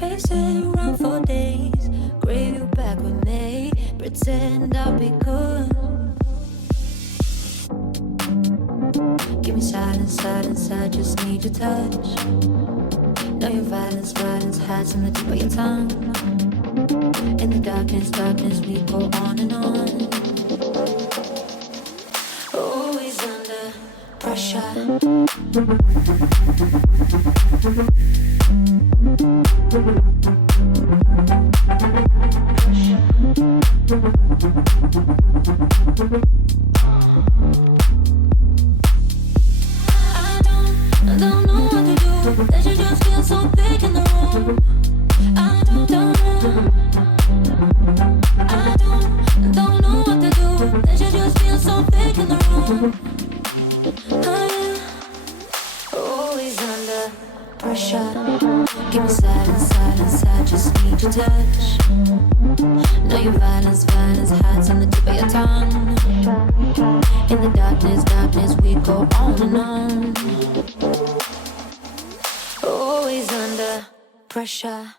Pacing around for days, crave you back with me. Pretend I'll be good. Give me silence, silence, I just need your touch. Know your violence, violence hides in the tip of your tongue. In the darkness, darkness, we go on and on. Always under pressure. I don't know what to do. That you just feel so big in the room. I don't know. I don't know what to do. That you just feel so big in the room. I am always under pressure. Give me silence, silence, I just need your touch. Know your violence, violence hides on the tip of your tongue. In the darkness, darkness, we go on and on. Always under pressure.